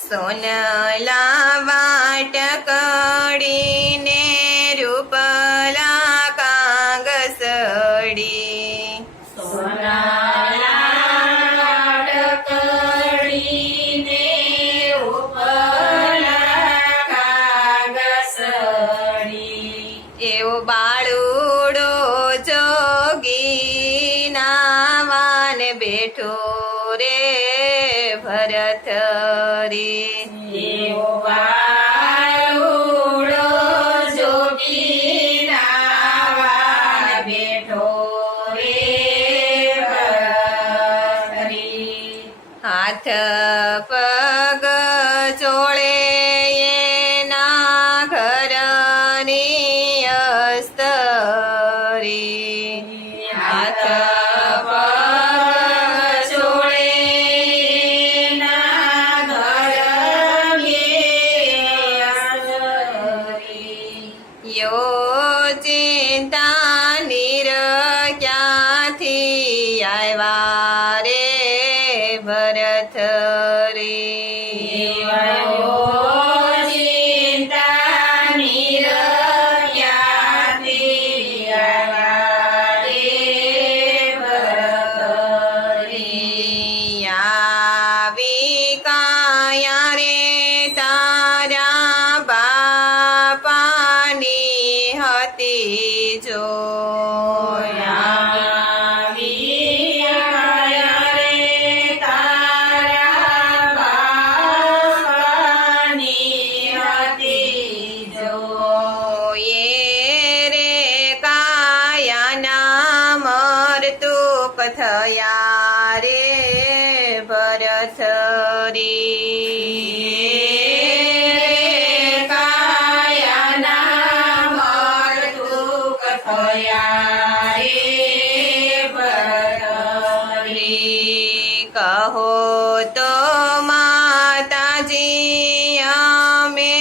સોનલા વાટકડીને રૂપલા કાંગસડી એવો બાળુડો જોગી નાવાન બેઠો રે ભરત રે એવો બાળુડો જોગી નાવાન બેઠો રે ભરત રે હાથ પગ ચોળે એના ઘરની અસ્તરી હાથ પગ ચોળે ના ઘરની અસ્તરી યો ચિંતા નીર ક્યાંથી આવ્યા રે ભરત રે આવી કાયા રે તારા બાપાની હતી જો થયા રે ભરત રે કાયાના મરતુક થયા રે ભરત રે કહો તો માતાજી અમે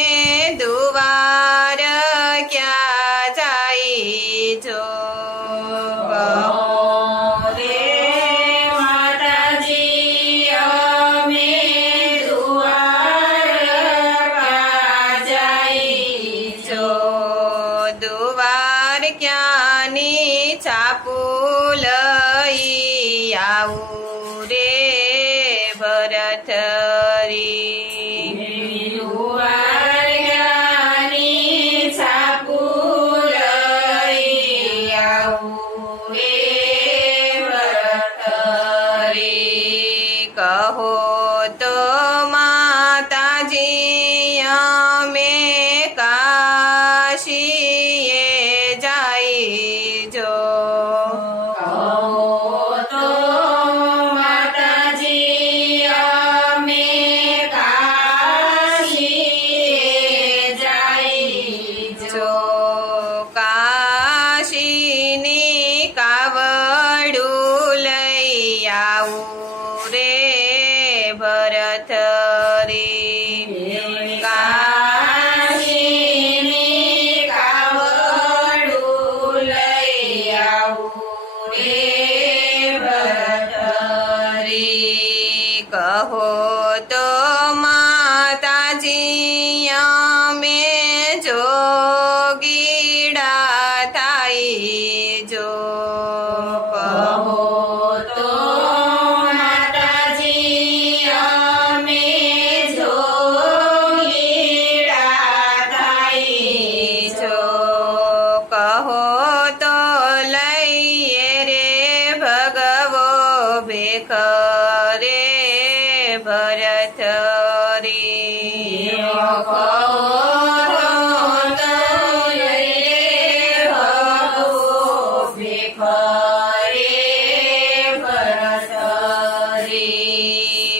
દુવાર ક્યાં જાય જો દુવાર ક્યાંની છાપુ લઈ આવું રે ભરત રે છાપુ લઈ આવું રે ભરત રે કહો તો માતાજી અમે કાશીએ જાય જો તો માતાજી અમે કાશીએ જાય જો કાશીની કાવડું લઈ આવું રે ભરત રે કાશીની કાવડું લઈ આવું રે ભરત રે કહો તો માતાજી અમે જોગીડા થાય જો કહો તો માતાજી અમે જોગીડા થાય જો કહો તો લઈએ રે ભગવો ભેખ રે ભરત રે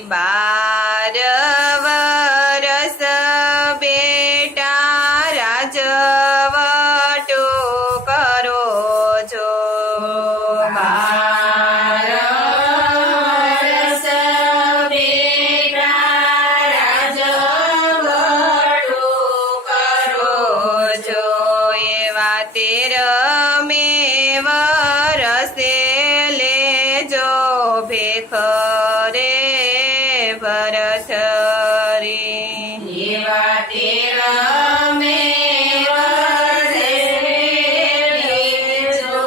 બાર વરસ બેટા રાજવટો કરો છો બાર રે ભરત રે એવા તેરમે વર્ષે લેજો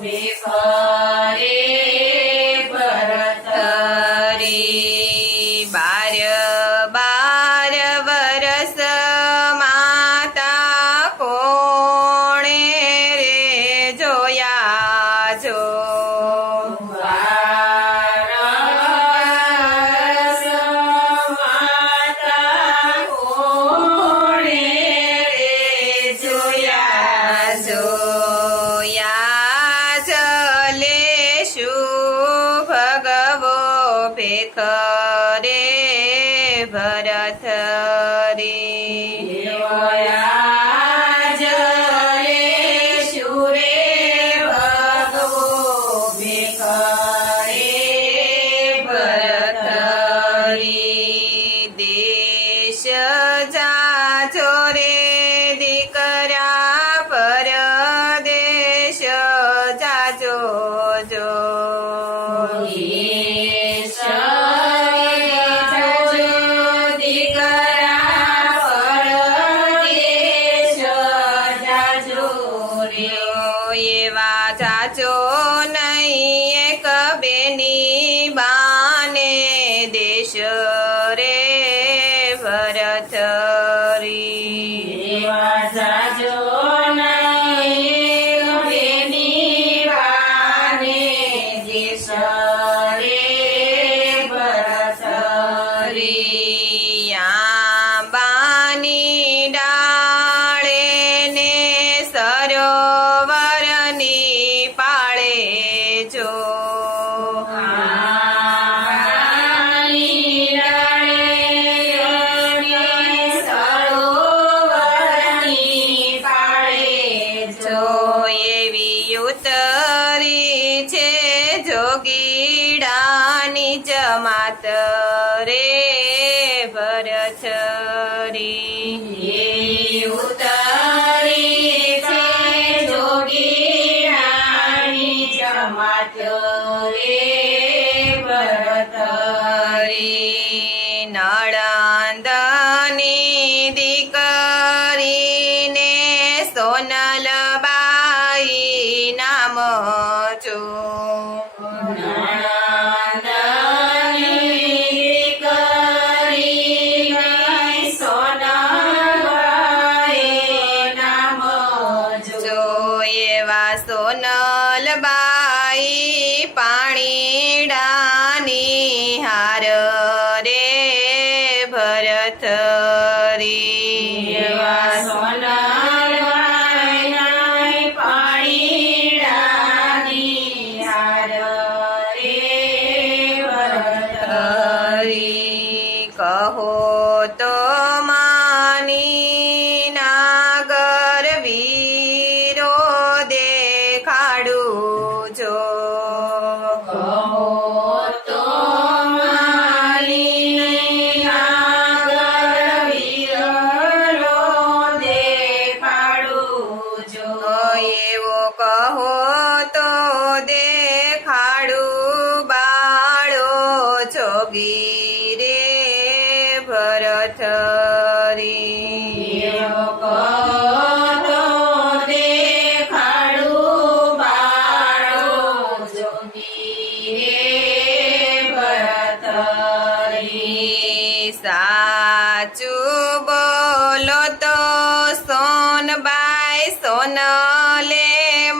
ભીખ રે ભરત રી બાર વરસ માતા કોણે રે જોયા જો વારસ માતા કોણે રે જોયા જોયા જલેશું ભગવો ભેખ રે ભરત રે દેવયા જલે શુરે ભગવો ભીખ રે ભરત દેશ જાજો રે દીકરા પરદેશ જાજો જો એવા જાજો નહીં એક બેની બાને દેશ રે ભરત રી આંબાની ડાળે ને સરોવરની પાળે જો જો એવી ઉતરી છે જોગીડાની જમાત રે ભરત રી ઉતારી છે જોગીરાણી જમાત રે ભરત નળંદની દીકરીને સોનલબાઈ નામ જો જો એવા સોનલબાઈ પાણીડાની હાર રે ભરત રી કહો તો માની નાગર વીરો દેખાડું જો એવો કહો તો દેખાડું બાળો જોગી રે ભરત રી સાચું બોલો તો સોનબાઈ સોનલે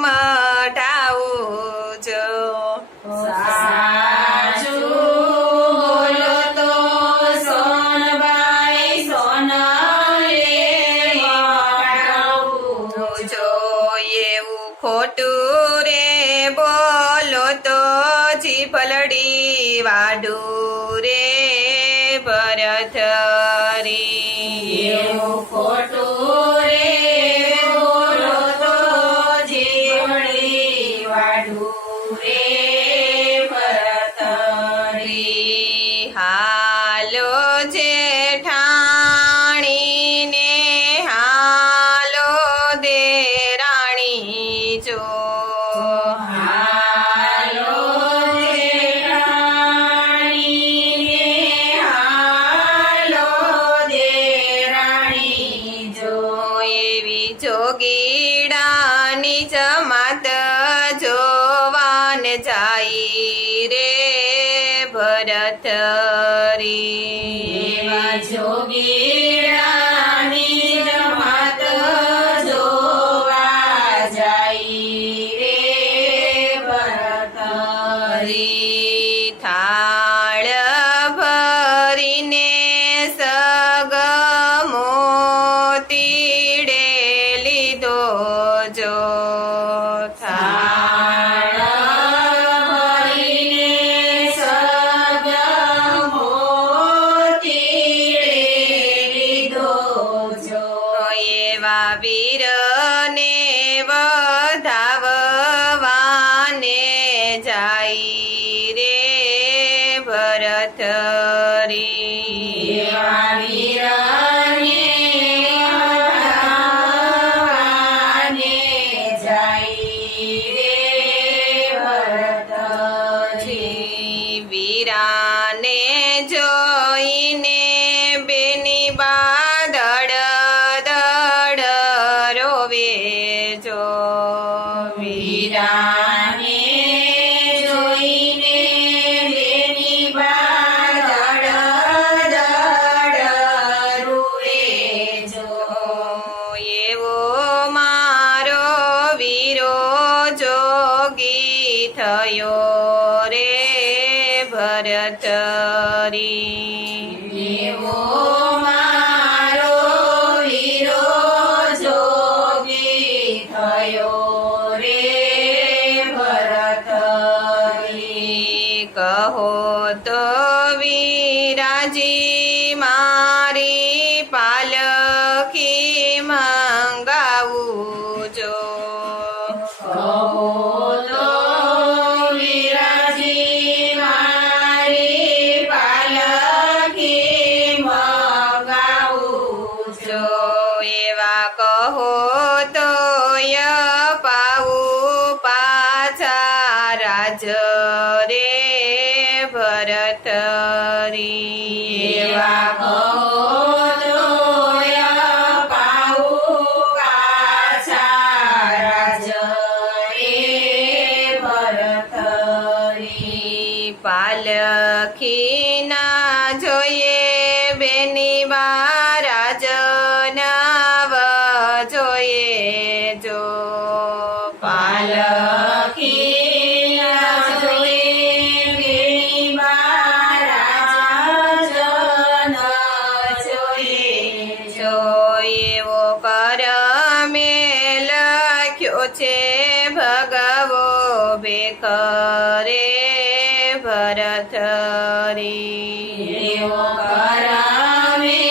મઢાવું જો જો એવું ખોટું રે બોલો તો જીભલડી વાડું રે ભરત રી ખોટું રે બોલો તો જીવડી વાડું રે ભરત રી હાલો જેઠાણીને હાલો દેરાણી જો હાલો જેઠાણી ભરથરી એવા જોગીડાની રમત જોવા જાય રે ભરત હરી થાળ ભરીને સગમો તીડે લીધો જો થાળ ભરીને સગમો તીડે લીધો જો એવા વીરને વધાવવાને જાય રે ભરથરી એવા વીરને વધાવવાને જાય રે ભરતજી વીરાને જોઈને બેની બાદળ દડ રોવે જો વીરાને જોઈને બેની બાદળ દડ રૂવે જો એવો મારો વીરો જોગી થયો રે ભરથરી એવો મારો વીરો જોગી થયો રે ભરતરી કહો તો વિરાજી મારી પાલખી મંગાવું જો કહો તો વિરાજી મારી પાલખી મંગાવું જો એવા કહો તો પાવું પાછા રાજ રે ભરથરી એવા કહો તોય પાઉં પાછા રાજ રે ભરતરી પાલખી ના જોઈએ બેની બારાજ નાવ જોઈએ જો પાલખી જોઈએ બેની બારાજ ન જોઈએ જો એવો કરમે લખ્યો છે ભગવો ભેખ રે ભરથરી એવો કરમે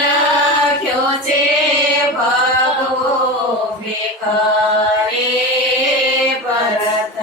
લખ્યો છે ભગવો ભેખ રે ભરત